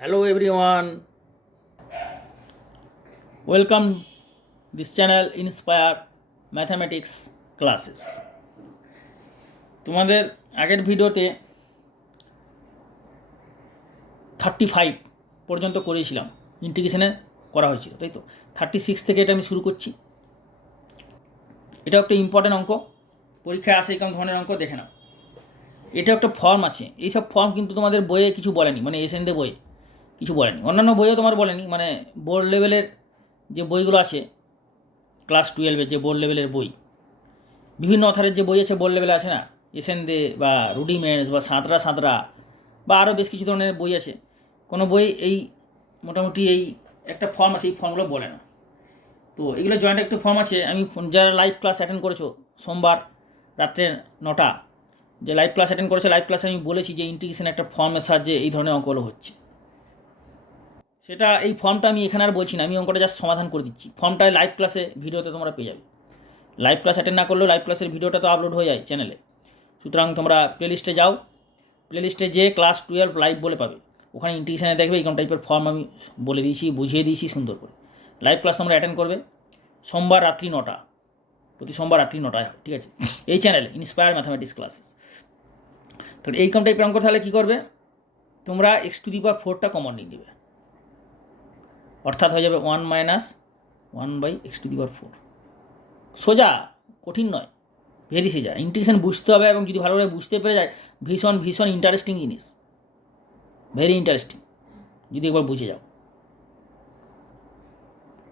Hello everyone, welcome this channel Inspire Mathematics Classes. তোমাদের আগের ভিডিওতে 35 পর্যন্ত করেছিলাম, ইন্টিগ্রেশনে করা হয়েছিল, তাই তো 36 থেকে এটা আমি শুরু করছি। এটা একটা ইম্পর্টেন্ট অঙ্ক, পরীক্ষায় আসে এরকম ধরনের অঙ্ক, দেখে নাও। এটা একটা ফর্ম আছে, এইসব ফর্ম কিন্তু তোমাদের বইয়ে কিছু বলেনি, মানে এসএনডে বইয়ে কিছু বলেনি, অন্যান্য বইও তোমার বলেনি, মানে বোর্ড লেভেলের যে বইগুলো আছে, ক্লাস 12-এর যে বোর্ড লেভেলের বই, বিভিন্ন অথারের যে বই আছে বোর্ড লেভেলে আছে না, এসএনডে বা রুডিমেন্টস বা সাঁতরা বা আরও বেশ কিছু ধরনের বই আছে, কোনো বই এই মোটামুটি এই একটা ফর্ম আছে, এই ফর্মগুলো বলে না। তো এগুলো জয়েন্ট একটা ফর্ম আছে। আমি যারা লাইভ ক্লাস অ্যাটেন্ড করেছো সোমবার রাত্রে 9টা, যে লাইভ ক্লাস অ্যাটেন্ড করেছে, লাইভ ক্লাসে আমি বলেছি যে ইন্টিগ্রেশন একটা ফর্মের সাহায্যে এই ধরনের অঙ্কগুলো হচ্ছে। সেটা এই ফর্মটা আমি এখানে আর বলছি না, আমি অঙ্কটা জাস্ট সমাধান করে দিচ্ছি। ফর্মটায় লাইভ ক্লাসে ভিডিওতে তোমরা পেয়ে যাবে। লাইভ ক্লাস অ্যাটেন্ড না করলেও লাইভ ক্লাসের ভিডিওটা তো আপলোড হয়ে যায় চ্যানেলে, সুতরাং তোমরা প্লেলিস্টে যাও, প্লেলিস্টে যে ক্লাস 12 লাইভ বলে পাবে, ওখানে ইন্টিগ্রেশনে দেখবে এইরকম টাইপের ফর্ম আমি বলে দিয়েছি, বুঝিয়ে দিয়েছি সুন্দর করে। লাইভ ক্লাস তোমরা অ্যাটেন্ড করবে সোমবার রাত্রি 9টা, প্রতি সোমবার রাত্রি 9টায়, ঠিক আছে, এই চ্যানেলে ইন্সপায়ার ম্যাথামেটিক্স ক্লাসেস। তাহলে এইরকম টাইপের অঙ্ক তাহলে কী করবে তোমরা, x⁴ কমন নিয়ে নেবে, অর্থাৎ হয়ে যাবে 1 - 1/x⁴। সোজা, কঠিন নয়, ভেরি সোজা। ইন্টিগ্রেশন বুঝতে হবে, এবং যদি ভালো করে বুঝতে পেরে যায় ভীষণ ভীষণ ইন্টারেস্টিং জিনিস, ভেরি ইন্টারেস্টিং। যদি একবার বুঝে যাও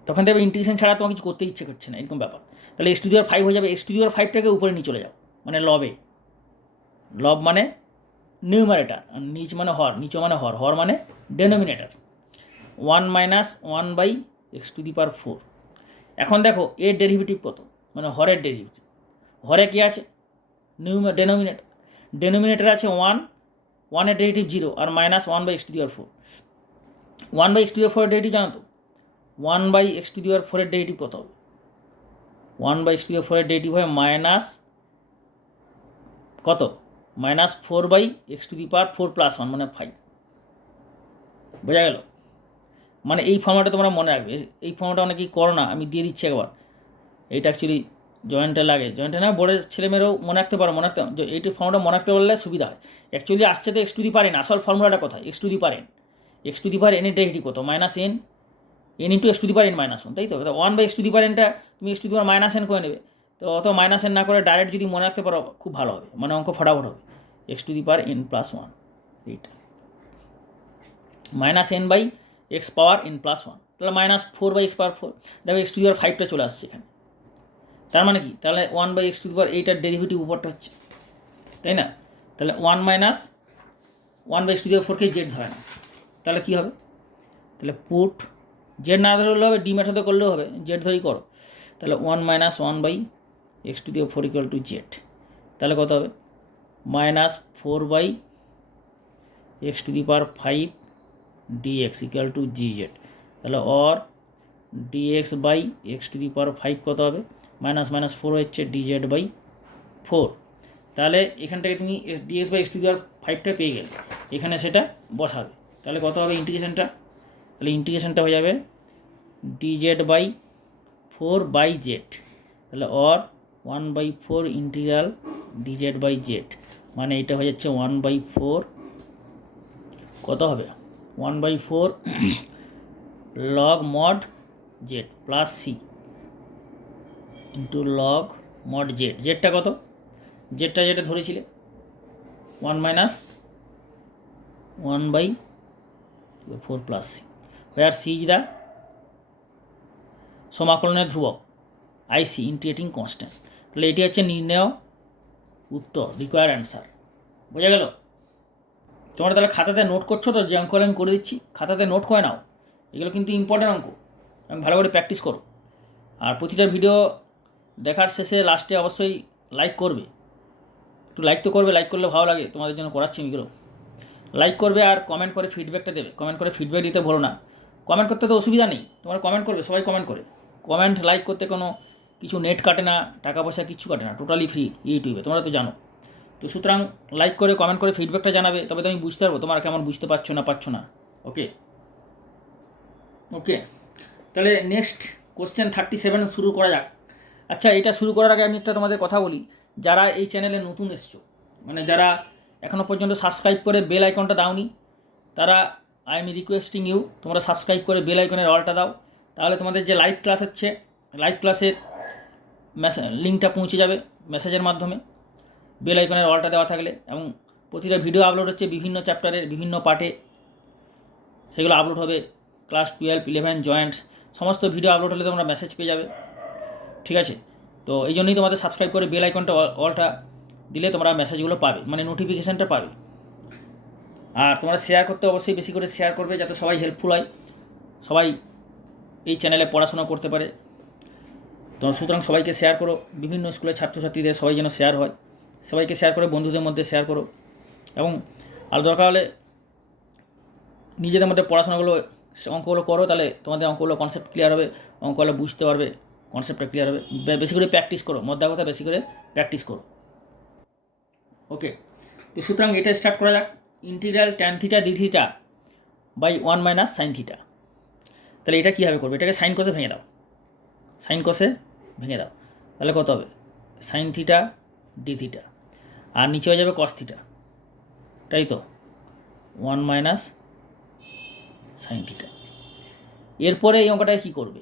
তখন দেখবে ইন্টিগ্রেশন ছাড়া তোমার কিছু করতে ইচ্ছে করছে না, এরকম ব্যাপার। তাহলে x⁵ হয়ে যাবে, x⁵টাকে উপরে নিয়ে চলে যাও, মানে লবে, লব মানে নিউমারেটার, আর নিচ মানে হর, নিচ মানে হর, হর মানে ডেনোমিনেটার। 1 - 1/x⁴। এখন দেখো এর ডেরিভেটিভ কত, মানে হরের ডেরিভেটিভ। হরে কী আছে, ডেনোমিনেটার, ডেনোমিনেটার আছে 1, 1-এর ডেরিভেটিভ 0, আর -1/x⁴। 1/x⁴ ডেরিভেটিভ জানো তো, 1/x⁴ ডেরিভেটিভ কত হবে? 1/x⁴ ডেরিভেটিভ হয় মাইনাস কত, -4/x⁴ প্লাস 1 মানে 5। বোঝা গেল? মানে এই ফর্মুলাটা তোমরা মনে রাখবে, এই ফর্মুলাটা অনেকেই করো না, আমি দিয়ে দিচ্ছি একবার। এইটা অ্যাকচুয়ালি জয়েন্টে লাগে, জয়েন্টে না, বোর্ডের ছেলেমেয়েরাও মনে রাখতে পারো, মনে রাখতে, এইটি ফর্মুলাটা মনে রাখতে পারলে সুবিধা হয়। অ্যাকচুয়ালি আসছে তো x⁴, আসল ফর্মুলাটা কোথায়, x⁴, x⁴n এর ডেরিভেটিভ কত, -n ইন্টু x⁴n -1, তাই তো। 1/x⁴টা তুমি x⁴ -n করে নেবে, তো অত -n না করে ডাইরেক্ট যদি মনে রাখতে পারো খুব ভালো হবে, মানে অঙ্ক ফটাফট হবে। x⁴n + 1, এইটা -n/x⁴n+1, তাহলে -4/x⁴। দেখো x⁵ চলে আসছে এখানে, তার মানে কি, তাহলে 1/x⁴, এইটার ডেরিভেটিভ উপরটা হচ্ছে, তাই না। তাহলে 1 - 1/x⁴ জেড ধরে না, তাহলে কী হবে, তাহলে পুট জেড না ধরলে হবে, ডি মেথডে করলেও হবে, জেড ধরেই করো। তাহলে 1 - 1/x⁴ জেড, তাহলে কত হবে, -4/x⁵ dx = gz। তাহলে অর dx/x⁵ কত হবে, -4 হচ্ছে dz/4। তাহলে এখান থেকে তুমি dx/x⁵ পেয়ে গেলে, এখানে সেটা বসাবে, তাহলে কত হবে ইন্টিগ্রেশনটা, তাহলে ইন্টিগ্রেশনটা হয়ে যাবে dz/4/z, তাহলে অর 1/4 ইন্টিগ্রাল dz/z, মানে এটা হয়ে যাচ্ছে 1/4, কত হবে 1/4 log mod z plus c into log mod z। জেডটা কত, জেডটা যেটা ধরেছিলে 1 - 1/4 plus c, where c is the সমাকলনের ধ্রুবক, IC ইন্টিগ্রেটিং কনস্ট্যান্ট। তাহলে এটি হচ্ছে নির্ণয় উত্তর, রিকোয়ার্ড অ্যান্সার। বোঝা গেল? তোমরা তাহলে খাতাতে নোট করছো তো, যে অঙ্কগুলো আমি করে দিচ্ছি খাতাতে নোট করে নাও, এগুলো কিন্তু ইম্পর্টেন্ট অঙ্ক, আমি ভালো করে প্র্যাকটিস করো। আর প্রতিটা ভিডিও দেখার শেষে লাস্টে অবশ্যই লাইক করবে, একটু লাইক তো করবে, লাইক করলে ভালো লাগে, তোমাদের জন্য করাচ্ছি এগুলো। লাইক করবে আর কমেন্ট করে ফিডব্যাকটা দেবে, কমেন্ট করে ফিডব্যাক দিতে ভুলো না। কমেন্ট করতে তো অসুবিধা নেই, তোমরা কমেন্ট করবে, সবাই কমেন্ট করে, কমেন্ট লাইক করতে কোনো কিছু নেট কাটে না, টাকা পয়সা কিচ্ছু কাটে না, টোটালি ফ্রি ইউটিউবে, তোমরা তো জানো। তো সুতরাং লাইক করে কমেন্ট করে ফিডব্যাকটা জানাবে, তবে তো আমি বুঝতে পারবো তোমরা কেমন বুঝতে পারছো না ওকে ওকে, তাহলে নেক্সট কোশ্চেন 37 শুরু করা যাক। আচ্ছা, এটা শুরু করার আগে আমি একটা তোমাদের কথা বলি, যারা এই চ্যানেলে নতুন এসছো, মানে যারা এখনও পর্যন্ত সাবস্ক্রাইব করে বেল আইকনটা দাওনি, তারা আই এম রিকোয়েস্টিং ইউ, তোমরা সাবস্ক্রাইব করে বেল আইকনের অলটা দাও, তাহলে তোমাদের যে লাইভ ক্লাস হচ্ছে, লাইভ ক্লাসের লিঙ্কটা পৌঁছে যাবে মেসেজের মাধ্যমে, বেল আইকনের অলটা দেওয়া থাকলে। এবং প্রতিটা ভিডিও আপলোড হচ্ছে বিভিন্ন চ্যাপ্টারের বিভিন্ন পার্টে, সেগুলো আপলোড হবে। ক্লাস 12, 11 জয়েন্টস সমস্ত ভিডিও আপলোড হলে তোমরা মেসেজ পেয়ে যাবে, ঠিক আছে? তো এই জন্যই তোমাদের সাবস্ক্রাইব করে বেল আইকনটা অলটা দিলে তোমরা মেসেজগুলো পাবে, মানে নোটিফিকেশানটা পাবে। আর তোমরা শেয়ার করতে অবশ্যই বেশি করে শেয়ার করবে, যাতে সবাই হেল্পফুল হয়, সবাই এই চ্যানেলে পড়াশোনা করতে পারে। তো সুতরাং সবাইকে শেয়ার করো, বিভিন্ন স্কুলের ছাত্রছাত্রীদের সবাই যেন শেয়ার হয়, সবাইকে শেয়ার করে বন্ধুদের মধ্যে শেয়ার করো। এবং আর দরকার হলে নিজেদের মধ্যে পড়াশোনাগুলো অঙ্কগুলো করো, তাহলে তোমাদের অঙ্কগুলো কনসেপ্ট ক্লিয়ার হবে, অঙ্কগুলো বুঝতে পারবে, কনসেপ্টটা ক্লিয়ার হবে। বেশি করে প্র্যাকটিস করো, মধ্যা কথা বেশি করে প্র্যাকটিস করো। ওকে, তো সুতরাং এটা স্টার্ট করা যাক। Integral tan theta d theta by 1 minus sine theta. তাহলে এটা কীভাবে করবে? এটাকে সাইন কষে ভেঙে দাও, সাইন কষে ভেঙে দাও, তাহলে কত হবে? সাইন থিটা ডি থিটা, আর নিচে হয়ে যাবে কস থিটা, তাই তো 1 মাইনাস সাইন থিটা। এরপরে এই অঙ্কটাকে কী করবে?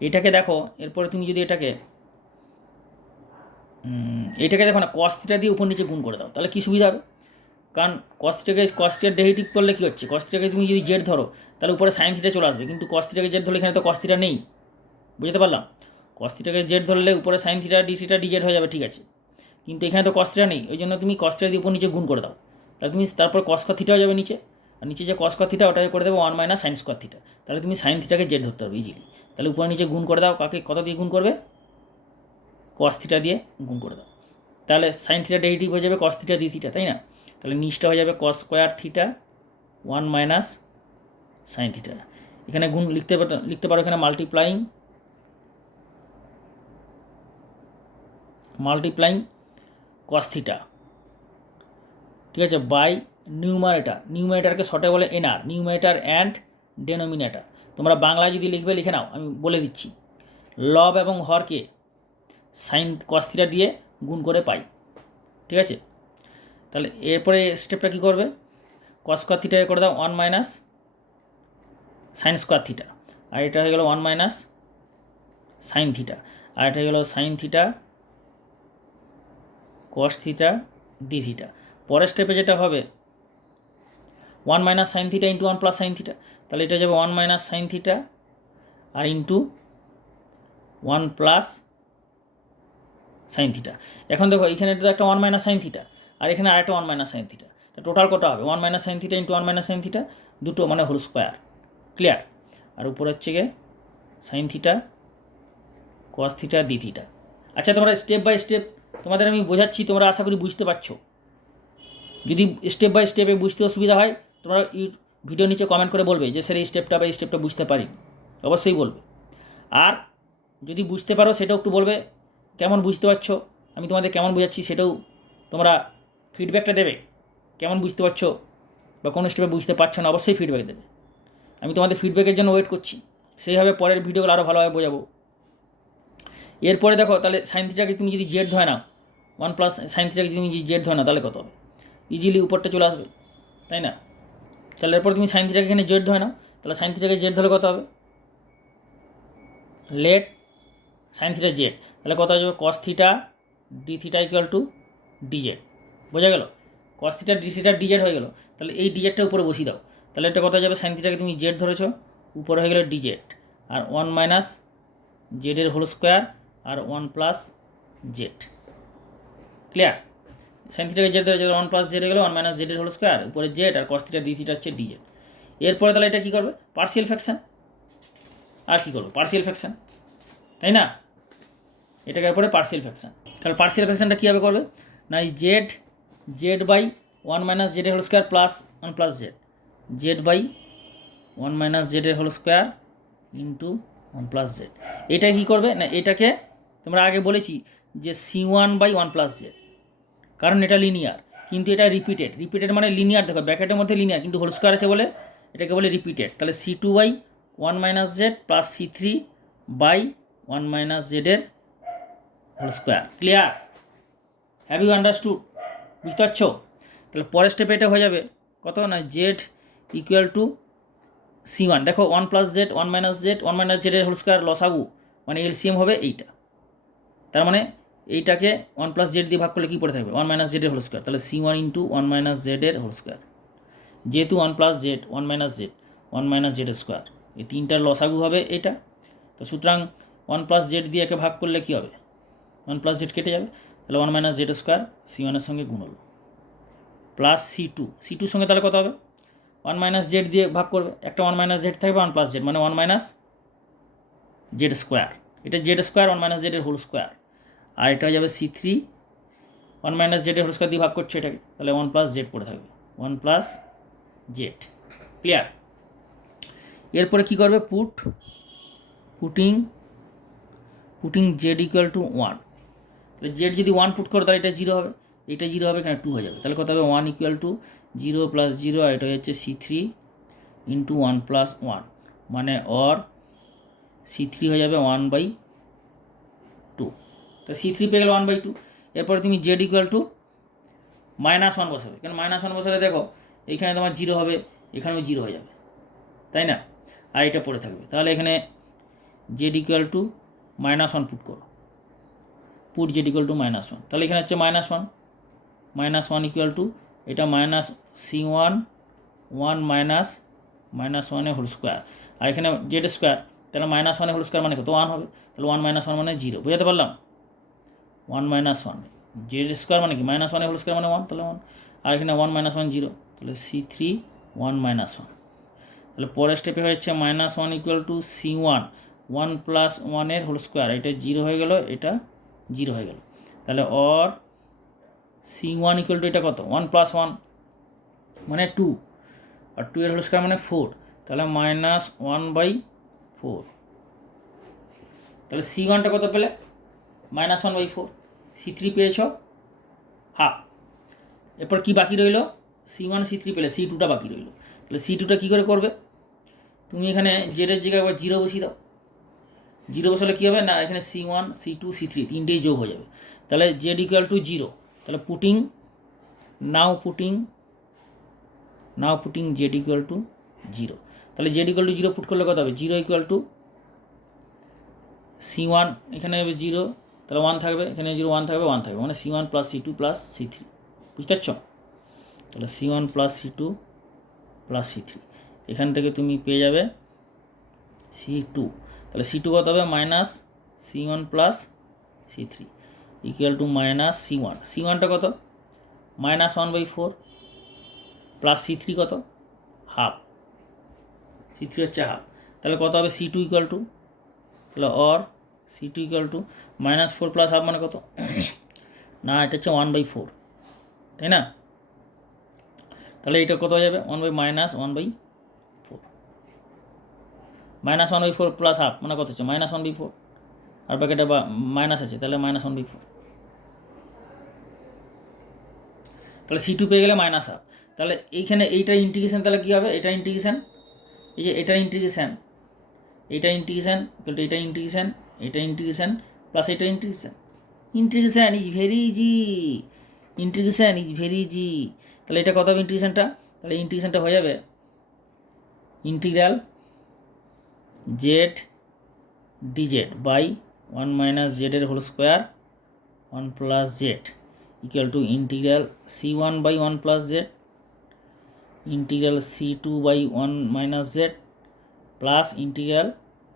এটাকে দেখো, এরপরে তুমি যদি এটাকে দেখো না, কস থিটা দিয়ে উপর নিচে গুণ করে দাও, তাহলে কী সুবিধা হবে? কারণ কস থিটার ডেরিভেটিভ করলে কী হচ্ছে, কস থিটাকে তুমি যদি জেড ধরো তাহলে উপরে সাইন থিটা চলে আসবে, কিন্তু কস থিটাকে জেড ধরলে এখানে তো কস থিটা নেই, বুঝতে পারলাম? কস থিটাকে জেড ধরলে উপরে সাইন থিটা ডি জেড হয়ে যাবে, ঠিক আছে, কিন্তু এখানে তো কস থিটা নেই, ওই জন্য তুমি কস থিটা দিয়ে উপর নিচে গুণ করে দাও, তাহলে তুমি তারপর কস স্কয়ার থিটা হয়ে যাবে নিচে, আর নিচে যে কস স্কয়ার থিটা ওটাকে করে দেবো 1 মাইনাস সাইন স্কয়ার থিটা, তাহলে তুমি সাইন থিটাকে জেড ধরতে পারবে ইজিলি। তাহলে উপরে নিচে গুণ করে দাও, কাকে কত দিয়ে গুণ করবে? কস থিটা দিয়ে গুণ করে দাও, তাহলে সাইন থিটা ডেরিভেটিভ হয়ে যাবে কস থিটা ডি থিটা, তাই না? তাহলে নিচটা হয়ে যাবে কস square theta 1 minus sine theta. এখানে গুণ লিখতে পারো এখানে মাল্টিপ্লাইং কস থিটা, ঠিক আছে, বাই নিউমারেটারকে শর্টে বলে এনআর, নিউমারেটার অ্যান্ড ডেনোমিনেটার। তোমরা বাংলায় যদি লিখবে লিখে নাও, আমি বলে দিচ্ছি। লব এবং হরকে সাইন কস থিটা দিয়ে গুণ করে পাই, ঠিক আছে? তাহলে এরপরে স্টেপটা কী করবে? কস স্কয়ার থিটাকে করে দাও 1 মাইনাস সাইন স্কোয়ার থিটা, আর এটা হয়ে গেল 1 মাইনাস সাইন থিটা, আর এটা হয়ে গেল sine theta cos theta d theta. পরের স্টেপে যেটা হবে 1 minus sine theta into 1 plus sine theta, তাহলে এটা যাবে 1 মাইনাস সাইন থিটা আর ইন্টু 1 প্লাস সাইন থিটা। এখন দেখো এখানে তো একটা 1 মাইনাস সাইন থিটা, আর এখানে আরেকটা 1 মাইনাস সাইন থিটা, টোটাল কটা হবে? 1 minus sine theta into 1 minus sine theta, দুটো মানে হোল স্কোয়ার, ক্লিয়ার? আর উপর হচ্ছে গিয়ে sine theta cos theta d theta. আচ্ছা, তোমরা স্টেপ বাই স্টেপ তোমাদের আমি বোঝাচ্ছি, তোমরা আশা করি বুঝতে পারছো। যদি স্টেপ বাই স্টেপে বুঝতে অসুবিধা হয়, তোমরা ভিডিও নিচে কমেন্ট করে বলবে যে স্যার এই স্টেপটা বা এই স্টেপটা বুঝতে পারি, অবশ্যই বলবে। আর যদি বুঝতে পারো সেটাও একটু বলবে, কেমন বুঝতে পারছো, আমি তোমাদের কেমন বোঝাচ্ছি সেটাও তোমরা ফিডব্যাকটা দেবে, কেমন বুঝতে পারছো বা কোনো স্টেপে বুঝতে পারছো না, অবশ্যই ফিডব্যাক দেবে। আমি তোমাদের ফিডব্যাকের জন্য ওয়েট করছি, সেইভাবে পরের ভিডিওগুলো আরও ভালোভাবে বোঝাবো। এরপরে দেখো, তাহলে সাইন থিটাকে তুমি যদি জেড ধয় না, 1 প্লাস সাইন থিটাকে তুমি যদি জেড ধয় না, তাহলে কত হবে? ইজিলি উপরটা চলে আসবে, তাই না? তাহলে এরপর তুমি সাইন থিটাকে এখানে জেড ধয় নাও, তাহলে সাইন থিটাকে জেড ধরলে কত হবে? লেট সাইন থিটা জেড, তাহলে কত আসবে? কস theta d theta equal to DZ, বোঝা গেল? কস থিটা ডি থিটা ডিজেড হয়ে গেল, তাহলে এই ডিজেডটা উপরে বসিয়ে দাও, তাহলে এটা কত যাবে? সাইন থিটাকে তুমি জেড ধরেছো, উপরে হয়ে গেল ডিজেড, আর 1 মাইনাস জেডের হোল স্কোয়ার আর 1 প্লাস জেড, ক্লিয়ার? সাইন থিটাকে জেড ধরে 1 প্লাস জেড হয়ে গেল, 1 মাইনাস জেডের হোল স্কোয়ার, উপরে জেড, আর কস থিটা ডি থিটা হচ্ছে ডিজেড। এরপরে তাহলে এটা কী করবে? পার্সিয়াল ফ্র্যাকশন, আর কী করবো? পার্সিয়াল ফ্র্যাকশন, তাই না? এটাকে এরপরে পার্সিয়াল ফ্র্যাকশন। তাহলে পার্সিয়াল ফ্র্যাকশনটা কীভাবে করবে? না, এই জেড বাই 1 মাইনাস জেডের whole square plus 1 plus z by 1 minus জেডের whole square into 1 plus z. এটা কী করবে? না, এটাকে তোমরা আগে বলেছি যে C1 বাই 1 প্লাস জেড, কারণ এটা লিনিয়ার, কিন্তু এটা রিপিটেড মানে লিনিয়ার। দেখো ব্র্যাকেটের মধ্যে লিনিয়ার, কিন্তু হোল স্কোয়ার আছে বলে এটাকে বলে রিপিটেড। তাহলে C2 by 1 minus z plus C3 by 1 minus জেডের whole square. Clear? Have you understood? বুঝতে পারছো? তাহলে পরের স্টেপে এটা হয়ে যাবে কত না জেড ইকুয়াল টু C1। দেখো 1 প্লাস জেড 1 মাইনাস জেডের হোল স্কোয়ার লসাগু মানে এলসিএম হবে এইটা। তার মানে এইটাকে 1 প্লাস জেড দিয়ে ভাগ করলে কী পড়ে থাকবে 1 মাইনাস জেডের হোল স্কোয়ার। তাহলে C1 ইন্টু 1 মাইনাস জেডের হোল স্কোয়ার। যেহেতু 1 plus z 1 minus z square এই তিনটার লসাগু হবে এটা। তো সুতরাং 1 প্লাস জেড দিয়ে একে ভাগ করলে কী হবে 1 প্লাস জেড কেটে যাবে। তাহলে 1 মাইনাস জেড স্কোয়ার C1 এর সঙ্গে গুণ হলো প্লাস C2 সঙ্গে তাহলে কত হবে 1 মাইনাস জেড দিয়ে ভাগ করবে, একটা 1 মাইনাস জেড থাকবে 1 প্লাস জেড মানে 1 মাইনাস জেড স্কোয়ার। এটা জেড স্কোয়ার 1 মাইনাস জেডের হোল স্কোয়ার। আর এটা হয়ে যাবে C3 1 মাইনাস জেডের হোল স্কোয়ার দিয়ে ভাগ করছে এটাকে, তাহলে 1 প্লাস জেড পড়ে থাকবে 1 প্লাস জেড। ক্লিয়ার? এরপরে কী করবে পুটিং জেড ইকুয়াল টু 1। তাহলে জেড যদি 1 পুট করো তাহলে এটা 0 হবে, এটা 0 হবে, এখানে 2 হয়ে যাবে। তাহলে কত হবে 1 ইকুয়াল টু 0 প্লাস 0 আর এটা হচ্ছে C3 ইন্টু 1 প্লাস 1 মানে অর C3 হয়ে যাবে 1/2। তো C3 পেয়ে গেলে 1/2। এরপরে তুমি জেড ইকুয়াল টু -1 বসাবে, কেন -1 বসালে দেখো এইখানে তোমার 0 হবে, এখানেও 0 হয়ে যাবে, তাই না? আর এটা পড়ে থাকবে। তাহলে এখানে জেড ইকুয়াল টু -1 পুট করো, পুট জেড ইকুয়াল টু -1। তাহলে এখানে হচ্ছে -1 ইকুয়াল টু এটা minus C1 1 minus 1 whole square আর এখানে জেড স্কোয়ার, তাহলে -1 হোল স্কোয়ার মানে কত 1 হবে। তাহলে 1 - 1 মানে 0, বুঝাতে পারলাম? 1 - 1 জেড স্কোয়ার মানে কি -1 হোল স্কোয়ার মানে 1, তাহলে 1 আর এখানে 1 - 1 0, তাহলে C3 1 - 1। তাহলে পরের স্টেপে হচ্ছে -1 equal to C1 1 plus 1 whole square, এটা 0 হয়ে গেল, এটা 0 হয়ে গেল। তাহলে অর C1 ইকুয়াল টু এটা কত 1 প্লাস 1 মানে 2 আর 2 এর হোল স্কোয়ার মানে 4, তাহলে -1/4। তাহলে C1টা কত পেলে -1/4, C3 পেয়েছ হাফ। এরপর কি বাকি রইল C1 C3 পেলে C2টা বাকি রইল। তাহলে C2টা কী করে করবে, তুমি এখানে জেডের জায়গায় একবার 0 বসিয়ে দাও। 0 বসালে কী হবে না এখানে C1 C2 C3 তিনটেই যোগ হয়ে যাবে। তাহলে জেড ইকুয়াল টু 0, তাহলে নাও পুটিং জেড ইকুয়াল টু 0। তাহলে জেড ইকুয়াল টু 0 পুট করলে কত হবে 0 ইকুয়াল টু C1 এখানে হবে 0, তাহলে 1 থাকবে, এখানে 0 1 থাকবে 1 থাকবে মানে C1 plus C2 plus C3, বুঝতে পারছ? তাহলে C1 plus C2 plus C3, এখান থেকে তুমি পেয়ে যাবে C2। তাহলে C2 কত হবে -C1 plus C3 equal to -C1। C1টা কত -1/4 প্লাস C3 কত হাফ, C3 হচ্ছে হাফ। তাহলে কত হবে C2 ইকুয়াল টু, তাহলে or C2 equal to -4 plus half মানে কত না এটা হচ্ছে 1/4, তাই না? তাহলে এটা কত হয়ে যাবে -1/4 প্লাস হাফ মানে কত হচ্ছে -1/4 আর ব্র্যাকেটে মাইনাস আছে, তাহলে -1/4। তাহলে C2 পেয়ে গেলে -1/2। তাহলে এইখানে এইটার ইন্টিগ্রেশন তাহলে কী হবে, এটা ইন্টিগ্রেশন, এই যে এটার ইন্টিগ্রেশন এটা ইন্টিগ্রেশন প্লাস এটা ইন্টিগ্রেশন ইজ ভেরি ইজি। তাহলে এটা কত হবে ইন্টিগ্রেশনটা, তাহলে ইন্টিগ্রেশনটা হয়ে যাবে integral z d z by 1 minus জেডের whole square 1 plus z equal to integral C1 by 1 plus z integral C2 by 1 minus z plus integral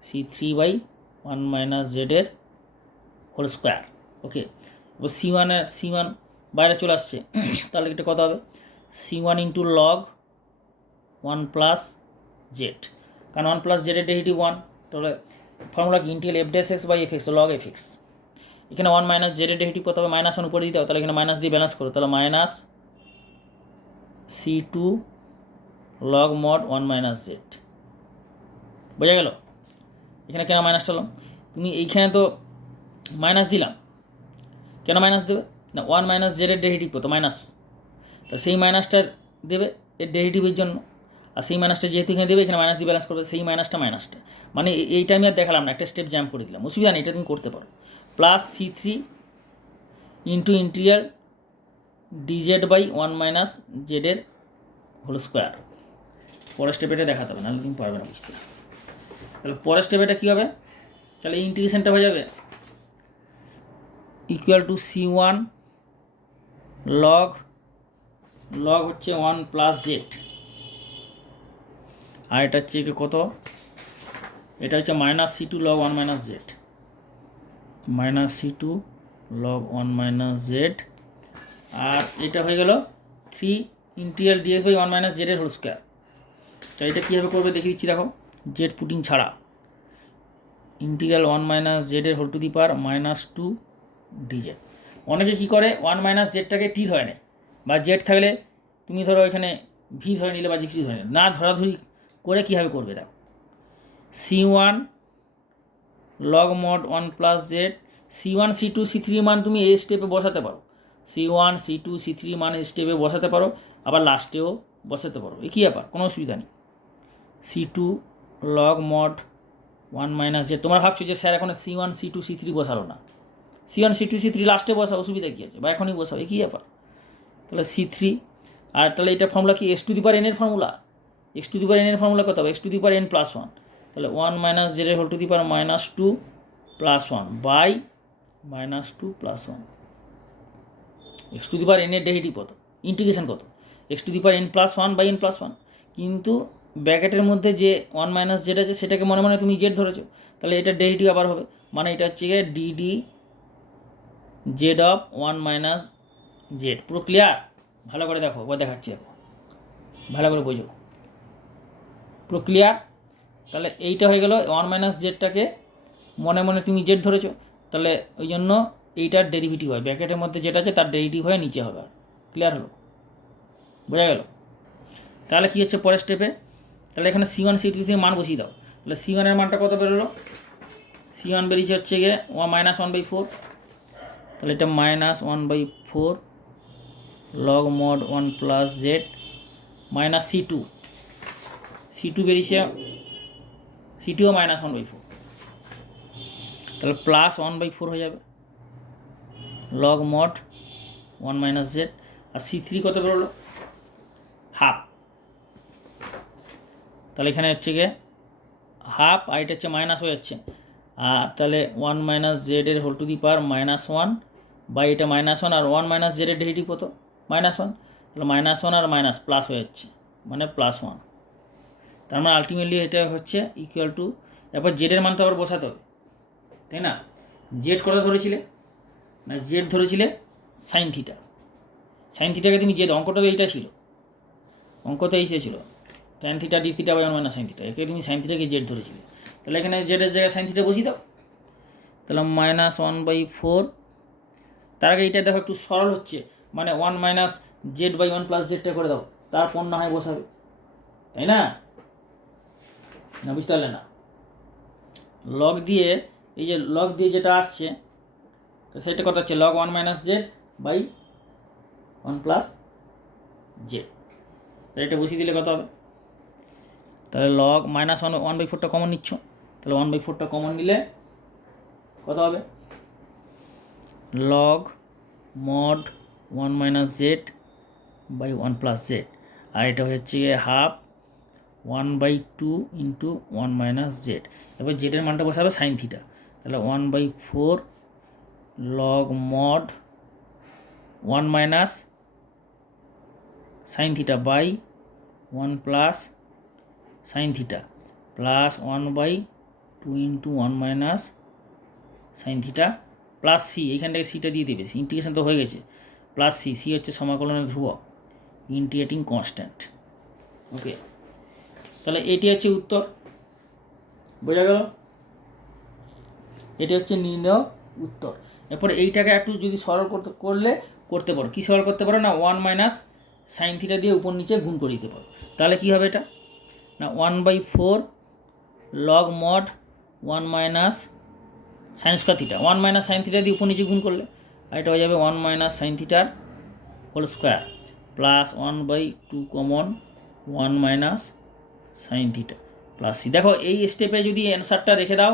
C3 by 1 minus জেডের হোল স্কোয়ার। ওকে, এবার C1 বাইরে চলে আসছে, তাহলে এটা কত হবে C1 into log 1 plus Z, কারণ 1 প্লাস জেডের ডেরিভেটিভ 1, তাহলে ফর্মুলা কি integral f'(x by fx log fx। এখানে 1 মাইনাস জেডের ডেরিভেটিভ কত হবে -1 উপরে দিতে হবে, তাহলে এখানে মাইনাস দিয়ে ব্যালেন্স করো, তাহলে -C2 log mod 1 minus Z. বোঝা গেল? এখানে কেন মাইনাসটা হলো, তুমি এইখানে তো মাইনাস দিলাম, কেন মাইনাস দেবে না 1 মাইনাস জেডের ডেরিভেটিভ কত মাইনাস, তো সেই মাইনাসটা দেবে এর ডেরিভেটিভের জন্য। আর সেই মাইনাসটা যেহেতু এখানে দেবে, এখানে মাইনাস দিয়ে ব্যালেন্স করবে, সেই মাইনাসটা মানে এইটা আমি আর দেখালাম না, একটা স্টেপ জাম্প করে দিলাম, অসুবিধা নেই, এটা তুমি করতে পারো। Plus C3 into interior d z by 1 minus জেডের হোল স্কোয়ার। পরের স্টেপে এটা দেখাতে হবে, নাহলে তুমি পারবে না বুঝতে। তাহলে পরের স্টেপে এটা কী হবে, তাহলে এই ইন্টিগ্রেশনটা হয়ে যাবে ইকুয়াল টু C1 লগ হচ্ছে 1 প্লাস জেড, আর এটা হচ্ছে কত, এটা হচ্ছে minus C2 log 1 minus z, minus C2 log 1 minus z, আর এটা হয়ে গেল 3 ইন্টিগ্রাল ডিএক্স বাই 1 মাইনাস জেডের হোল স্কোয়ার। তো এটা কীভাবে করবে দেখিয়ে দিচ্ছি, দেখো, জেড পুটিং ছাড়া ইন্টিগ্রাল 1 মাইনাস জেডের whole to the power -2 d z. অনেকে কী করে 1 মাইনাস জেডটাকে টি ধরে নেয়, বা জেড থাকলে তুমি ধরো এখানে ভি ধরে নিলে বা যে কিছু ধরে নিলে, না ধরাধরি করে কীভাবে করবে দেখো, C1 log mod 1 plus Z, C1 C2 C3 মান তুমি এই স্টেপে বসাতে পারো, C1 C2 C3 মান এই স্টেপে বসাতে পারো, আবার লাস্টেও বসাতে পারো, এ কী ব্যাপার, কোনো অসুবিধা নেই। C2 log mod 1 minus Z, তোমরা ভাবছো যে স্যার এখন C1 C2 C3 বসালো না, C1 C2 C3 লাস্টে বসা, অসুবিধা কী আছে, বা এখনই বসাও, এ কী ব্যাপার। তাহলে C3, আর তাহলে এটা ফর্মুলা কি, x to the power n এর formula, x to the power n এর ফর্মুলা কত হবে, x to the power n plus 1, তাহলে 1 মাইনাস জেড এর whole to the power -2 plus 1 by -2 plus 1, x to the power n এর derivative কত, integration কত, x to the power n plus 1 by n plus 1, কিন্তু ব্র্যাকেটের মধ্যে যে 1 minus Z আছে সেটাকে মনে মনে তুমি জেড ধরেছো, তাহলে এটা ডেরিভেটিভ আবার হবে, মানে এটা হচ্ছে গিয়ে DD Z of 1 minus Z. পুরো ক্লিয়ার, ভালো করে দেখো, বা দেখাচ্ছি, ভালো করে বোঝো, পুরো ক্লিয়ার। তাহলে এইটা হয়ে গেল 1 মাইনাস জেডটাকে মনে মনে তুমি জেড ধরেছো, তাহলে ওই জন্য এইটার ডেরিভেটিভ হয়, ব্র্যাকেটের মধ্যে যেটা আছে তার ডেরিভেটিভ হয়ে নিচে হবে। ক্লিয়ার হলো, বোঝা গেল। তাহলে কী হচ্ছে পরের স্টেপে, তাহলে এখানে C1 C2 থেকে মান বসিয়ে দাও, তাহলে C1 এর মানটা কত বেরোলো, C1 বেরিয়েছে হচ্ছে গিয়ে -1/4, তাহলে এটা -1/4 log mod 1 plus Z minus C2 বেরিয়েছে, C2ও -1/4, তাহলে প্লাস 1/4 হয়ে যাবে লগ মড 1 মাইনাস জেড, আর C3 কত বেরোলো, হাফ, তাহলে এখানে হচ্ছে গিয়ে হাফ, আর এটা হচ্ছে মাইনাস হয়ে যাচ্ছে, আর তাহলে 1 মাইনাস জেডের whole to the power -1 by এটা -1, আর 1 মাইনাস জেডের ডেরিভেটিভ কত, -1, তাহলে -1 আর মাইনাস প্লাস হয়ে যাচ্ছে, মানে +1, তার মানে আলটিমেটলি এটা হচ্ছে ইকুয়াল টু, এরপর জেডের মান তো আবার বসাতে হবে, তাই না, জেড কত ধরেছিলে, না জেড ধরেছিলে সাইন থিটা, সাইন থিটাকে তুমি জেড, অঙ্কটা তো এইটা ছিল, অঙ্ক তো এই ছিল tan theta d theta by 1 minus sine theta, একে তুমি সাইন থিটাকে জেড ধরেছিলে, তাহলে এখানে জেডের জায়গায় সাইন থিটা বসিয়ে দাও, তাহলে -1/4, তার আগে এইটা দেখো একটু সরল হচ্ছে, মানে 1 মাইনাস জেড বাই 1 প্লাস জেডটা করে দাও, তারপর না হয় বসাবে, তাই না, না বুঝতে পারলে না, লগ দিয়ে, এই যে লগ দিয়ে যেটা আসছে, তো সেটা কত হচ্ছে log 1 minus z by 1 plus z, এটা বসিয়ে দিলে কত হবে, তাহলে লগ -1/4টা কমন নিচ্ছ, তাহলে 1/4টা কমন নিলে কত হবে, log mod 1 minus z by 1 plus z, আর এটা হচ্ছে হাফ 1/2 ইন্টু 1 মাইনাস জেড, এবার জেডের মানটা বসাবে সাইন থিটা, তাহলে 1/4 log mod 1 minus sine theta by 1 plus sine theta plus 1/2 into 1 minus sine theta plus C, এইখান থেকে সিটা দিয়ে দেবে, ইন্টিগ্রেশন তো হয়ে গেছে, প্লাস সি হচ্ছে সমাকলনের ধ্রুবক, ইন্টিগ্রেটিং কনস্ট্যান্ট। ওকে, তাহলে এটি হচ্ছে উত্তর, বোঝা গেল, এটি হচ্ছে নির্ণয় উত্তর। এরপরে এইটাকে একটু যদি সরল করতে পারো, কী সরল করতে পারো না, 1 মাইনাস সাইন থিটা দিয়ে উপর নিচে গুণ করে দিতে পারো, তাহলে কী হবে এটা না 1/4 log mod 1 minus sine square theta, 1 minus sine theta দিয়ে উপর নিচে গুণ করলে, আর এটা হয়ে যাবে 1 মাইনাস সাইন থিটার whole square plus 1/2 common 1 minus sine theta plus C. দেখো এই স্টেপে যদি অ্যান্সারটা রেখে দাও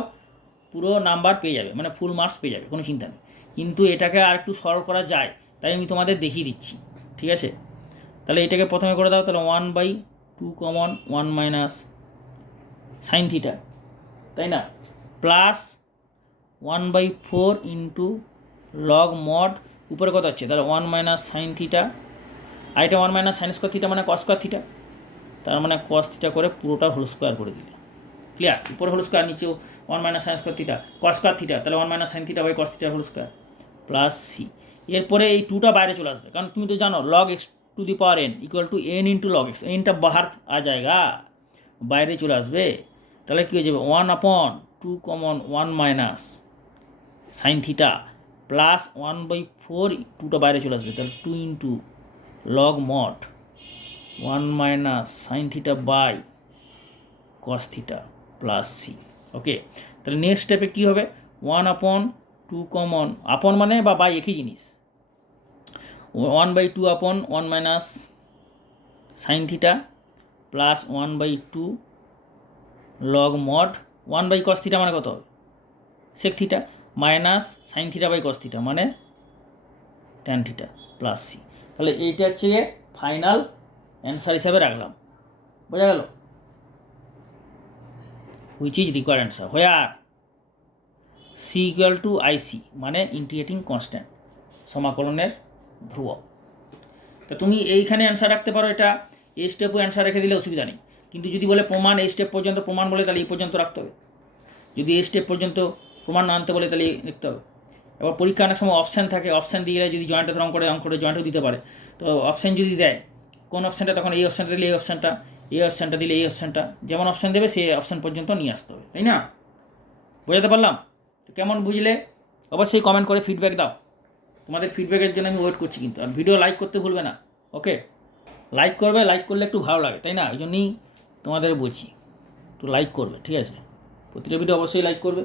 পুরো নাম্বার পেয়ে যাবে, মানে ফুল মার্কস পেয়ে যাবে, কোনো চিন্তা নেই। কিন্তু এটাকে আর একটু সলভ করা যায়, তাই আমি তোমাদের দেখিয়ে দিচ্ছি, ঠিক আছে? তাহলে এটাকে প্রথমে করে দাও, তাহলে 1/2 কমন 1 মাইনাস সাইন থিটা, তাই না, প্লাস 1/4 ইন্টু লগ মড, উপরে কত হচ্ছে তাহলে 1 মাইনাস সাইন থিটা, আর এটা 1 মাইনাস সাইন স্কোয়ার থিটা মানে কস স্কোয়ার থিটা, তার মানে কস থিটা করে পুরোটা হোল স্কোয়ার করে দিলে। ক্লিয়ার? উপরে হোল স্কোয়ার, নিচেও 1 minus sine square theta cos square theta, তাহলে 1 minus sine theta by cos theta whole square plus C. এরপরে এই 2টা বাইরে চলে আসবে, কারণ তুমি তো জানো log x to the power n equal to n into log x, এনটা বাহার আ জায়গা, বাইরে চলে আসবে। তাহলে কী হয়ে যাবে 1/2 common 1 minus sine theta plus 1/4, 2টা বাইরে চলে আসবে, তাহলে 2 into log mod 1 minus sine theta by cos theta plus c. Okay, তাহলে নেক্সট স্টেপে কী হবে 1/2 কমন, আপন মানে বা বাই একই জিনিস, 1/2 আপন 1 minus sine theta plus 1/2 log mod 1 by cos theta মানে কত হবে sec theta minus sine theta by cos theta মানে ট্যান থিটা প্লাস সি। তাহলে এইটা হচ্ছে ফাইনাল অ্যান্সার হিসাবে রাখলাম, বোঝা গেল? Which is required answer where c equal to IC মানে ইন্টিগ্রেটিং কনস্ট্যান্ট, সমাকলনের ধ্রুবক। তা তুমি এইখানে অ্যান্সার রাখতে পারো, এটা এই স্টেপও অ্যান্সার রেখে দিলে অসুবিধা নেই। কিন্তু যদি বলে প্রমাণ এই স্টেপ পর্যন্ত প্রমাণ বলে, তাহলে এই পর্যন্ত রাখতে হবে। যদি এই স্টেপ পর্যন্ত প্রমাণ না আনতে বলে, তাহলে লিখতে হবে। এবার পরীক্ষা অনেক সময় অপশান থাকে, অপশান দিয়ে গেলে যদি জয়েন্টের অঙ্কটা জয়েন্টও দিতে পারে। তো অপশান যদি দেয় কোন অপশানটা, তখন এই অপশানটা দিলে এই অপশানটা, এই অপশানটা দিলে এই অপশানটা, যেমন অপশান দেবে সেই অপশান পর্যন্ত নিয়ে আসতে হবে, তাই না? বোঝাতে পারলাম? তো কেমন বুঝলে অবশ্যই কমেন্ট করে ফিডব্যাক দাও, তোমাদের ফিডব্যাকের জন্য আমি ওয়েট করছি। কিন্তু আর ভিডিও লাইক করতে ভুলবে না, ওকে? লাইক করবে, লাইক করলে একটু ভালো লাগে, তাই না? ওই জন্যই তোমাদের বলছি একটু লাইক করবে, ঠিক আছে? প্রতিটা ভিডিও অবশ্যই লাইক করবে।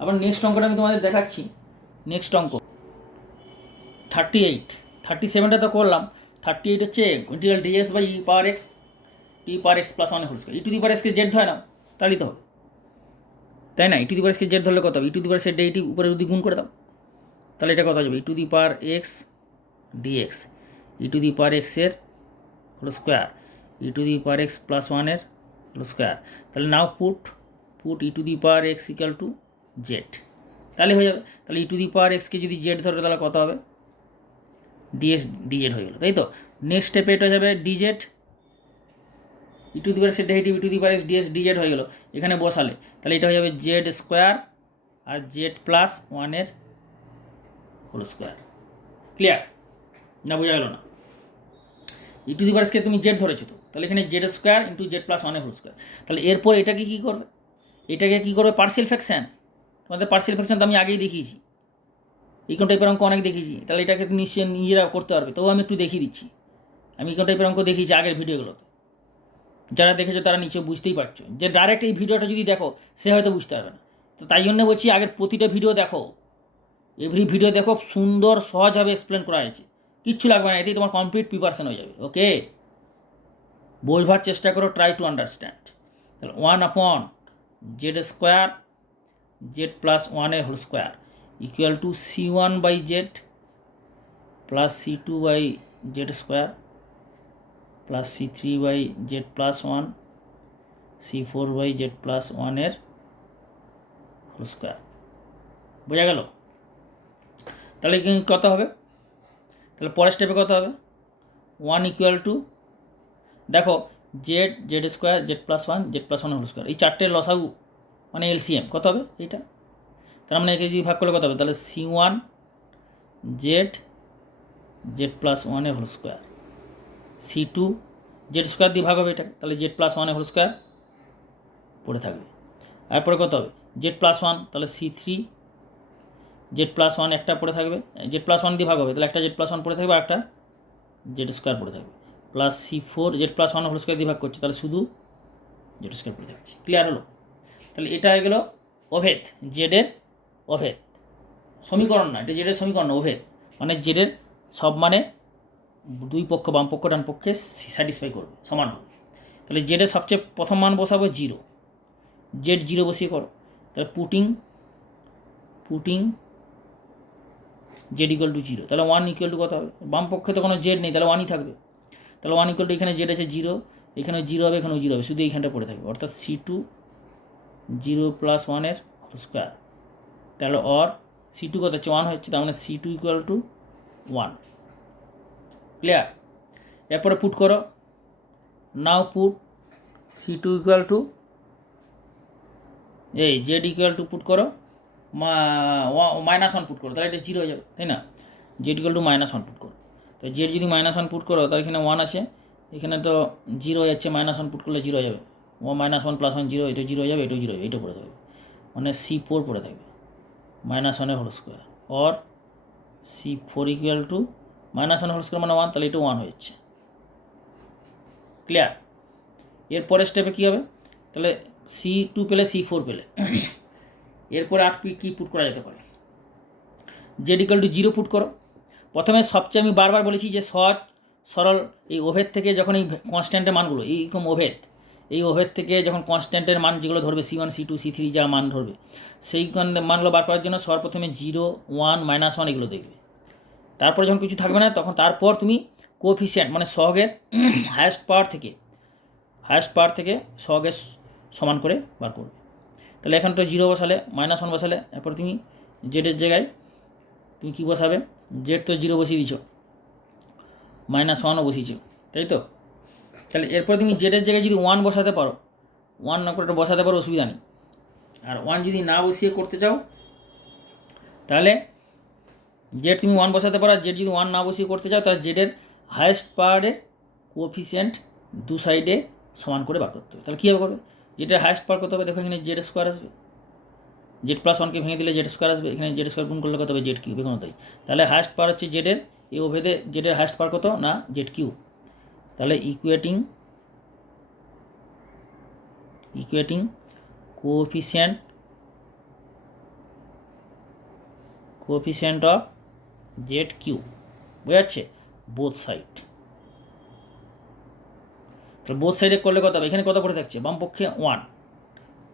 আবার নেক্সট অঙ্কটা আমি তোমাদের দেখাচ্ছি। নেক্সট অঙ্ক 38, 37টা তো করলাম, 38 হচ্ছে integral d s by e power x, t power x plus 1 whole square. E to the power এক্সকে জেড ধরে নাও, তাহলেই তো হবে, তাই না? ই টু দি পাওয়ার এক্সকে জেড ধরলে কত হবে, ই টু দি পাওয়ার এক্সের ডেরিভেটিভ উপরে যদি গুণ করে দাও, তাহলে এটা কত যাবে e to the power x d x, e to the power এক্সের whole square, e to the power x plus 1-এর হোল স্কোয়ার। তাহলে now put e to the power x equal to z, তাহলে হয়ে যাবে। তাহলে ই টু দি পাওয়ার এক্সকে যদি Z ধরো, তাহলে কত হবে ডিএস ডিজেড হয়ে গেলো, তাই তো? নেক্সট স্টেপে এটা যাবে DZ, E to the power এক্সের derivative e to the power x d s d z হয়ে গেলো, এখানে বসালে তাহলে এটা হয়ে যাবে জেড স্কোয়ার আর জেড প্লাস 1-এর হোল স্কোয়ার। ক্লিয়ার না? বোঝা গেল না? ই টু দি পাওয়ার এক্সকে তুমি জেড ধরেছো, তো তাহলে এখানে z square into z plus 1-এর হোল স্কোয়ার। তাহলে এরপর এটাকে কী করবে, এটাকে কী করবে পার্সিয়াল ফ্র্যাকশন। তোমাদের পার্সিয়াল ফ্র্যাকশন তো আমি আগেই দেখিয়েছি, ইকোন টাইপের অঙ্ক অনেক দেখিয়েছি, তাহলে এটাকে নিশ্চয়ই নিজেরা করতে পারবে। তবু আমি একটু দেখিয়ে দিচ্ছি, আমি ইকোন টাইপের অঙ্ক দেখিয়েছি আগের ভিডিওগুলোতে, যারা দেখেছো তারা নিশ্চয়ই বুঝতেই পারছো। যে ডাইরেক্ট এই ভিডিওটা যদি দেখো সে হয়তো বুঝতে পারবে না, তো তাই জন্য বলছি আগের প্রতিটা ভিডিও দেখো, এভরি ভিডিও দেখো, সুন্দর সহজভাবে এক্সপ্লেন করা হয়েছে, কিচ্ছু লাগবে না, এতেই তোমার কমপ্লিট প্রিপারেশন হয়ে যাবে। ওকে, বোঝবার চেষ্টা করো, ট্রাই টু আন্ডারস্ট্যান্ড। তাহলে 1/z স্কোয়ার জেড প্লাস 1-এর whole square equal to c1/z plus c2/z square plus c3/z plus 1 c4/z plus 1-এর হোল স্কোয়ার। বোঝা গেল? তাহলে কত হবে, তাহলে পরের স্টেপে কত হবে 1 ইকুয়াল টু, দেখো z square z plus 1 z plus 1 whole square, এই চারটের লসাগু মানে এলসিএম কত হবে এইটা, তার মানে একে যদি ভাগ করলে কত হবে, তাহলে c1 জেড প্লাস 1-এর whole square, c2 z square দিয়ে ভাগ হবে এটাকে, তাহলে জেড প্লাস 1-এর হোল স্কোয়ার পড়ে থাকবে। তারপরে কত হবে জেড প্লাস 1, তাহলে c3 জেড প্লাস 1 একটা পড়ে থাকবে, জেড প্লাস 1 দিয়ে ভাগ হবে, তাহলে একটা জেড প্লাস 1 পড়ে থাকবে আর একটা জেড স্কোয়ার পড়ে থাকবে, plus c4 z plus 1 whole square দিয়ে ভাগ করছে, তাহলে শুধু জেড স্কোয়ার পড়ে থাকছে। ক্লিয়ার হলো? তাহলে এটা হয়ে গেল অভেদ, জেডের অভেদ সমীকরণ না, এটা জেডের সমীকরণ অভেদ, মানে জেডের সব মানে দুই পক্ষ বাম পক্ষ ডান পক্ষে স্যাটিসফাই করবে, সমান হবে। তাহলে জেডের সবচেয়ে প্রথম মান বসাবো 0, জেড 0 বসিয়ে করো। তাহলে পুটিং জেড ইকুয়াল টু 0, তাহলে 1 ইকুয়াল টু কত হবে? বাম পক্ষে তো কোনো জেড নেই, তাহলে 1ই থাকবে। তাহলে 1 ইকুয়াল টু এখানে জেড আছে 0, এখানেও 0 হবে, এখানেও 0 হবে, শুধু এইখানটা পড়ে থাকবে, অর্থাৎ C2 0 + 1 এর স্কোয়ার। তাহলে অর C2 কত হচ্ছে? 1 হচ্ছে, তার মানে C2 ইকুয়াল টু 1। ক্লিয়ার? এরপরে পুট করো, নাও পুট C2 ইকুয়াল টু এই জেড ইকুয়াল টু পুট করো -1 পুট করো, তাহলে এটা 0 হয়ে যাবে, তাই না? জেড ইকুয়াল টু -1 পুট করো। তো জেড যদি -1 পুট করো তাহলে এখানে 1 আছে, এখানে তো 0 হয়ে যাচ্ছে, -1 পুট করলে 0 হয়ে যাবে, -1 + 1 0, এটা 0 হয়ে যাবে, এটাও 0 হবে, এটা পড়ে থাকবে, মানে C4 পড়ে থাকবে, -1 এর whole square, or C4 equal to -1 whole square মানে 1, তাহলে এটা 1 হয়ে যাচ্ছে। ক্লিয়ার? এরপরের স্টেপে কী হবে? তাহলে C2 পেলে, C4 পেলে, এরপরে আর কী পুট করা যেতে পারে? জেড ইকুয়াল টু 0 পুট করো। প্রথমে সবচেয়ে আমি বারবার বলেছি যে সহজ সরল এই ওভের থেকে যখন এই কনস্ট্যান্টের মানগুলো এইরকম এই ওভের থেকে যখন কনস্ট্যান্টের মান যেগুলো ধরবে C1 C2 C3 যা মান ধরবে সেই মানগুলো বার করার জন্য সর্বপ্রথমে 0 1 -1 এগুলো দেখবে। তারপরে যখন কিছু থাকবে না তখন তারপর তুমি কোএফিসিয়েন্ট মানে সহগের হায়েস্ট পাওয়ার থেকে সহগের সমান করে বার করবে। তাহলে এখন তো 0 বসালে, -1 বসালে, এরপর তুমি জেডের জায়গায় তুমি কী বসাবে? জেড তো 0 বসিয়ে দিছো, -1ও বসিয়েছো, তাই তো? তাহলে এরপর তুমি জেডের জায়গায় যদি 1 বসাতে পারো, 1 না করে বসাতে পারো, অসুবিধা নেই। আর 1 যদি না বসিয়ে করতে চাও তাহলে জেড তুমি 1 বসাতে পারো, আর জেড যদি 1 না বসিয়ে করতে চাও তাহলে জেডের হায়েস্ট পাওয়ারের কোএফিসিয়েন্ট দু সাইডে সমান করে বার করতে হবে। তাহলে কীভাবে করবে? জেডের হায়েস্ট পাওয়ার কত হবে? দেখো এখানে জেড স্কোয়ার আসবে, জেড +1কে ভেঙে দিলে জেড স্কোয়ার আসবে, এখানে জেড স্কোয়ার গুণ করলে কত হবে? জেড কিউব, এখানে তাই। তাহলে হায়েস্ট পাওয়ার হচ্ছে জেডের, এই ওভেদে জেডের হায়েস্ট পাওয়ার কত না জেড কিউব। তাহলে equating coefficient of Z cube, বোঝা যাচ্ছে? Both side. তাহলে বোথ সাইডে করলে কত হবে? এখানে কত পড়ে থাকছে? বাম পক্ষে 1,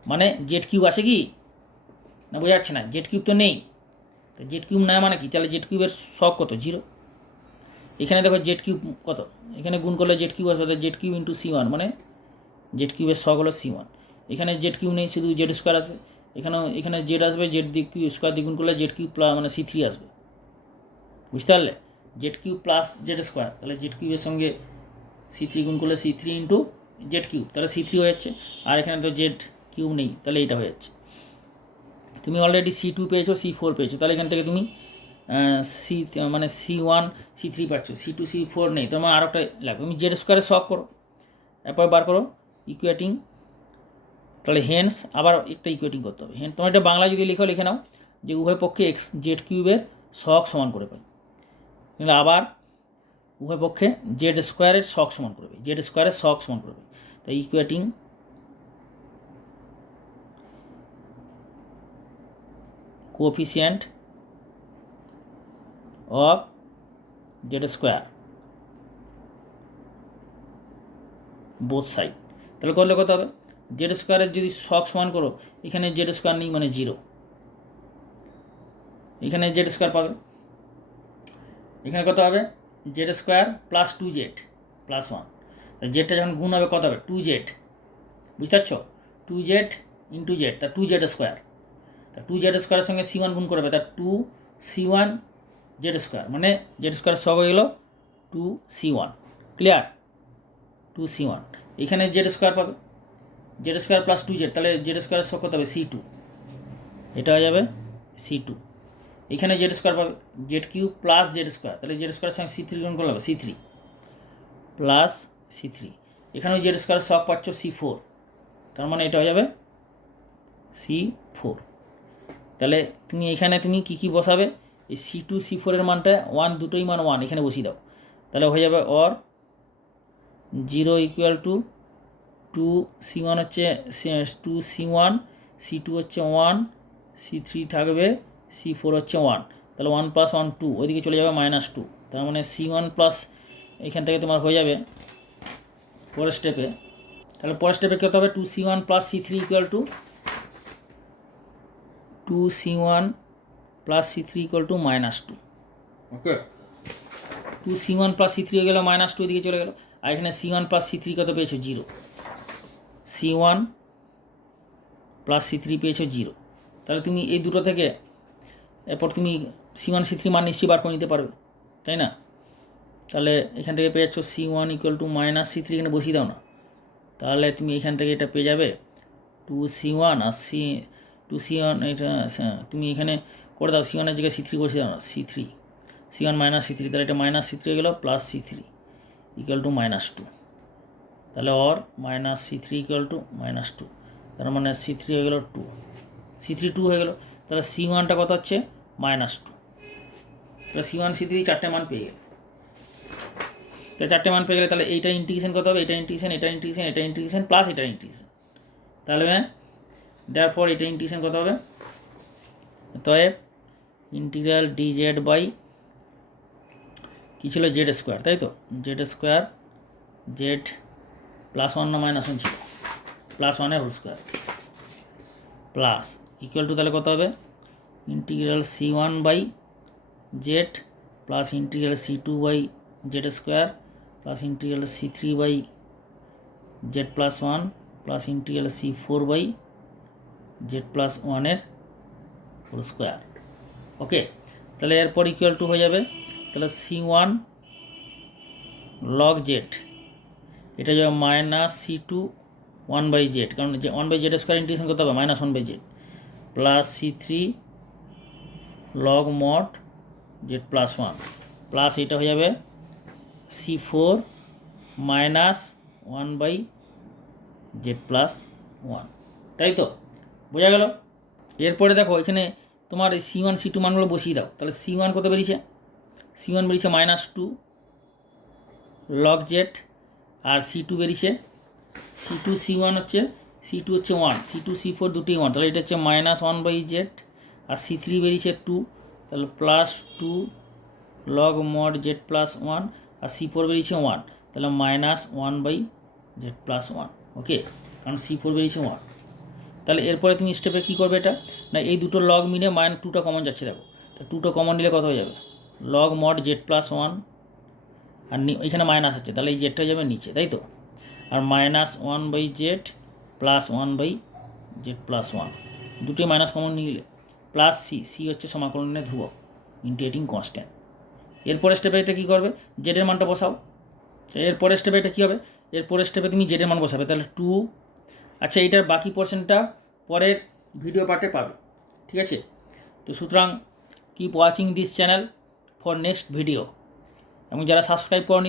মানে জেড কিউব আছে কি না? বোঝা যাচ্ছে না, জেড কিউব তো নেই। তো জেড কিউব না মানে কি? তাহলে জেড কিউবের সব কত? 0। এখানে দেখো জেড কিউব কত, এখানে গুণ করলে জেড কিউব আসবে, জেড কিউব ইন্টু C1 মানে জেড কিউবের সব হলো C1। এখানে জেড কিউব নেই, শুধু জেড স্কোয়ার আসবে, এখানে জেড আসবে, জেড স্কোয়ার দ্বিগুণ করলে জেড কিউব মানে C3 আসবে, বুঝতে পারলে? Z cube plus Z square, তাহলে জেড কিউবের সঙ্গে C3 গুণ করলে C3 ইন্টু জেড কিউব, তাহলে C3 হয়ে যাচ্ছে। আর এখানে তো জেড কিউব নেই, তাহলে এটা হয়ে যাচ্ছে। তুমি অলরেডি C2 পেয়েছো, C4 পেয়েছো, তাহলে এখান থেকে তুমি মানে C1 C3 পাচ্ছ, C2 C4 নেই, তোমার আর একটা লাগবে। তুমি জেড স্কোয়ারের সব করো, এরপর বার করো ইকুয়েটিং, তাহলে হেন্স আবার একটা ইকুয়েটিং করতে হবে। তোমার এটা বাংলা যদি লিখে নাও যে উভয় পক্ষে জেড কিউবের সহগ সমান করে পাই, আবার উভয় পক্ষে জেড স্কোয়ারের সহগ সমান করবে, জেড স্কোয়ারের সহগ সমান করবে। তাই equating coefficient of Z square both side, তাহলে করলে কত হবে? জেড স্কোয়ারের যদি সহগ সমান করো, এখানে জেড স্কোয়ার নেই মানে 0, এখানে জেড স্কোয়ার পাবে, এখানে কত হবে? জেড স্কোয়ার প্লাস 2z + 1, জেডটা যখন গুণ হবে কত হবে? 2z, বুঝতে পারছো? 2z ইন্টু জেড, তা 2z স্কোয়ার, তা 2z স্কোয়ারের সঙ্গে C1 গুণ করবে, তা 2C1 জেড স্কোয়ার, মানে জেড স্কোয়ার সব হয়ে গেল 2C1। ক্লিয়ার? 2C1, এখানে জেড স্কোয়ার পাবে, জেড স্কোয়ার প্লাস 2z, তাহলে জেড স্কোয়ারের সব কত হবে? C2, এটা হয়ে যাবে C2। এখানে জেড স্কোয়ার পাবে, Z cube plus Z square, তাহলে জেড স্কোয়ারের সঙ্গে C3 গুণ করলে হবে C3 প্লাস C3, এখানেও জেড স্কোয়ারের সব পাচ্ছ C4, তার মানে এটা হয়ে যাবে C4। তাহলে তুমি এখানে তুমি কী বসাবে? এই C2 C4 এর মানটা 1, দুটোই মান 1 এখানে বসিয়ে দাও, তাহলে হয়ে যাবে অর 0 ইকুয়াল টু 2C1 হচ্ছে 2C1, C2 হচ্ছে 1, C3 থাকবে, C4 হচ্ছে 1, তাহলে 1 + 1 2, ওইদিকে চলে যাবে -2, তার মানে C1 প্লাস এখান থেকে তোমার হয়ে যাবে পরের স্টেপে তাহলে পরের স্টেপে কত হবে, 2c1 plus c3 equal to 2c1 plus c3 equal to -2। Okay, 2c1 plus c3 হয়ে গেল -2, এদিকে চলে গেল। আর এখানে c1 প্লাস c3 কত পেয়েছো, 0। c1 প্লাস c3 পেয়েছো 0। তাহলে তুমি এই দুটো থেকে এরপর তুমি c1 c3 মান নিশ্চয়ই বার করে নিতে পারবে, তাই না? তাহলে এখান থেকে পেয়ে যাচ্ছ c1 ইকুয়াল টু -c3, এখানে বসিয়ে দাও না। তাহলে তুমি এখান থেকে এটা পেয়ে যাবে 2c1 আর 2c1, এটা তুমি এখানে করে দাও, c1 এর জায়গায় c3 বসিয়ে দাও না, c1 -c3, তাহলে এটা -c3 হয়ে গেল প্লাস c3 ইকুয়াল টু -2। তাহলে অর -c3 ইকুয়াল টু -2, তার মানে c3 হয়ে গেল 2, c3 2 হয়ে গেল। তাহলে c1টা কত হচ্ছে, -2। তাহলে c1 c3 চারটে মান পেয়ে গেলে। তাহলে চারটে মান পেয়ে গেলে তাহলে এইটা ইন্টিগ্রেশন কত হবে, এটা ইন্টিগ্রেশন, এটা ইন্টিগ্রেশন, এটা ইন্টিগ্রেশন প্লাস এটা ইন্টিগ্রেশন। তাহলে দেয়ারফর এটা ইন্টিগ্রেশন কত হবে, অতএব ইন্টিগ্রাল dz বাই কী ছিল, জেড স্কোয়ার, তাই তো, জেড স্কোয়ার, জেড +1 না -1 ছিল, +1 whole square plus equal to, তাহলে কত হবে, integral c1 by z plus integral c2 by z square plus integral c3 by z +1 plus integral c4 by z +1 এর whole square. ওকে, তাহলে এরপর ইকুয়াল টু হয়ে যাবে, তাহলে c1 লগ জেড, এটা যাবে -c2 1/z, কারণ যে 1/z স্কোয়ার ইন্টিগ্রেশন করতে হবে -1/z, plus c3 log mod Z +1 plus এটা হয়ে যাবে c4 -1/z+1, তাই তো, বোঝা গেল? এরপরে দেখো এখানে তোমার এই c1 c2 মানগুলো বসিয়ে দাও। তাহলে c1 কত বেরিয়েছে, c1 বেরিয়েছে -2 লগ জেড, আর c2 বেরিয়েছে, c2 c1 হচ্ছে, c2 হচ্ছে 1, c2 c4 দুটি 1, তাহলে এটা হচ্ছে -1/z, আর c3 বেরিয়েছে 2, তাহলে +2 লগ মড জেড +1, আর c4 বেরিয়েছে 1, তাহলে -1/z+1। ওকে, কারণ c4 বেরিয়েছে 1। তাহলে এরপরে তুমি স্টেপে কী করবে, এটা না এই দুটো লগ মিলে -2টা কমন যাচ্ছে, দেখো, তা 2টা কমন নিলে কত হয়ে যাবে, লগ মড জেড +1, আর এখানে মাইনাস আছে, তাহলে এই জেডটা যাবে নিচে, তাই তো, আর -1/z +1/z+1, দুটোই মাইনাস কমন নিলে প্লাস সি হচ্ছে সমাকলনের ধ্রুবক, ইন্টিগ্রেটিং কনস্ট্যান্ট। এরপরের স্টেপে এটা কী করবে, জেডের মানটা বসাও। এরপরের স্টেপে এটা কী হবে, এরপরের স্টেপে তুমি জেডের মান বসাবে, তাহলে 2। আচ্ছা, এইটার বাকি পোর্শনটা পরের ভিডিও পার্টে পাবে, ঠিক আছে? তো সুতরাং keep watching this channel for next video, এবং যারা সাবস্ক্রাইব করনি